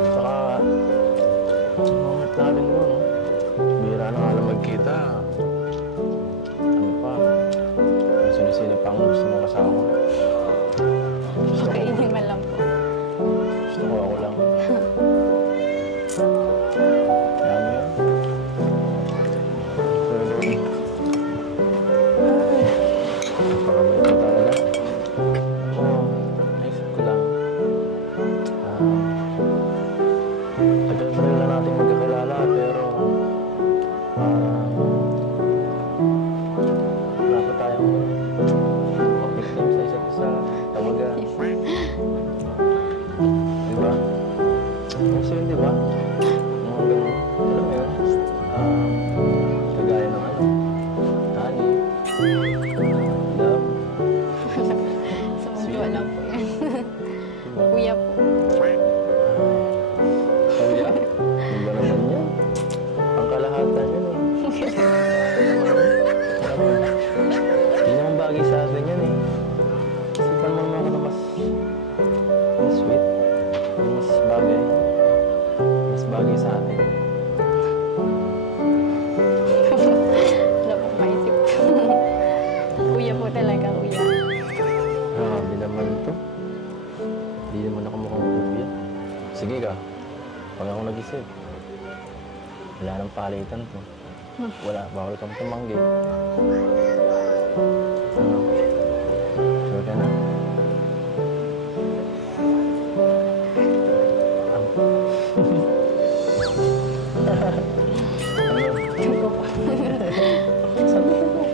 Saka, moment natin doon, no? Bira na nga lang magkita. Ano pa? May sino-sino pang gusto mong kasama. Pakainin man lang po. Gusto ko ako lang. Kaya mo yun? Napakabait mo talaga. Oo, naisip ko lang. Tagal pa rin lang natin magkakilala, pero wala pa tayong victim sa isa't isa. Tawagan. Di ba? Kasi yun, di ba? Mga ganun. Alam mo yun? Kagaya ng ano? Honey. Love. Sa mundo lang po yan. Diba? Kuya po. Kuya? Ano ba naman yan? Pangkalahatan yun eh. Hindi naman bagay sa atin yan eh. Isipan mo naman ako na mas sweet. Mas bagay sa atin. Wala pong maisip ko. Kuya po talaga, kuya. Grabe naman ito. Hindi naman ako mukhang kuya. Sige ka. Pag ako nag-isip, wala nang palitan to. Wala. Bawal kang tumanggi. Ano? Sure ka na? Hindi ko po. Sabihin mo.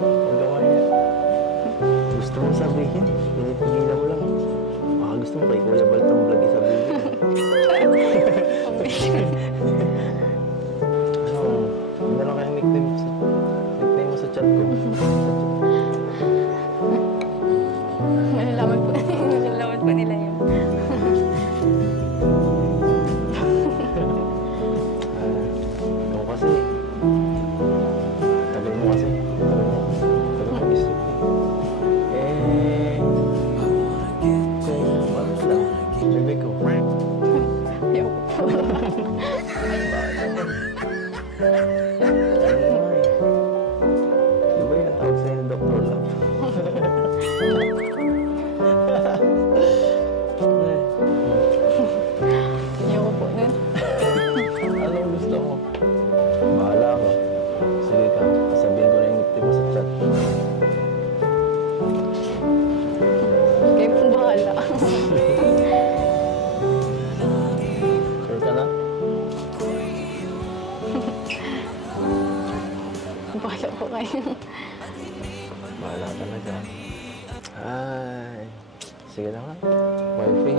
Huwag ka kaya. Gusto mo sabihin, pinipigilan mo lang. Baka gusto mo kay Kuya Baltang vlog sabihin. Ano, yun na lang kayong nickname mo sa chat ko. Malalaman po nila yun. Ikaw kasi. Tagal mo kasi. Tagal mo isip. Kung ano lang, bebe ko. Ayaw ko po. Di ba yun ang tawag sa'yo ni Dr. Love? Ayaw ko po nun. Anong gusto mo? Bahala ako. Sige ka, sabihin ko na yung ngiti mo sa chat. Kayo po bahala. Sure ka na? Bahala po kayo. Bahala talaga. Ay, sige na nga. Wifey.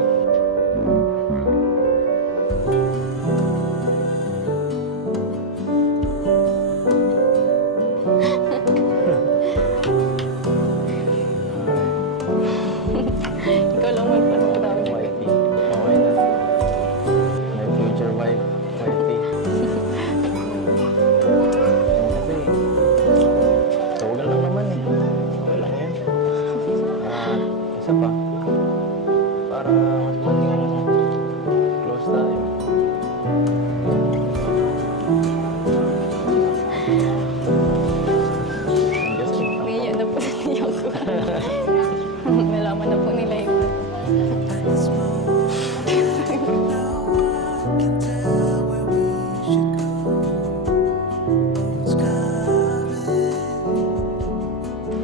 Ikaw lang magpapatawag. Wifey. Okay na. My future wife. Wifey. Kasi, tawagan lang naman eh. Okay lang yan. At, isa pa. Para mas maging close tayo. Just think. Ngayon na po niyo ko. Nalaman na po nila yun.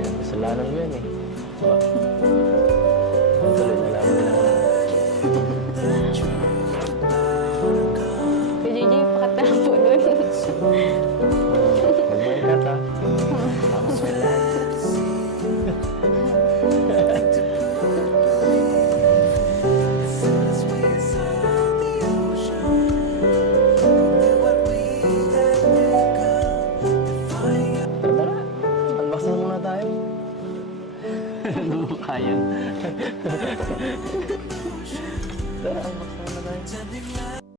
Yan, kasalanan mo yan eh. Diba? Tuloy, nalaman nila ko. Si JJ, pakata lang po nun. Mag-bye ka ta. Tama mo yan lahat. Tara, unboxing muna tayo. Kaya. Tara.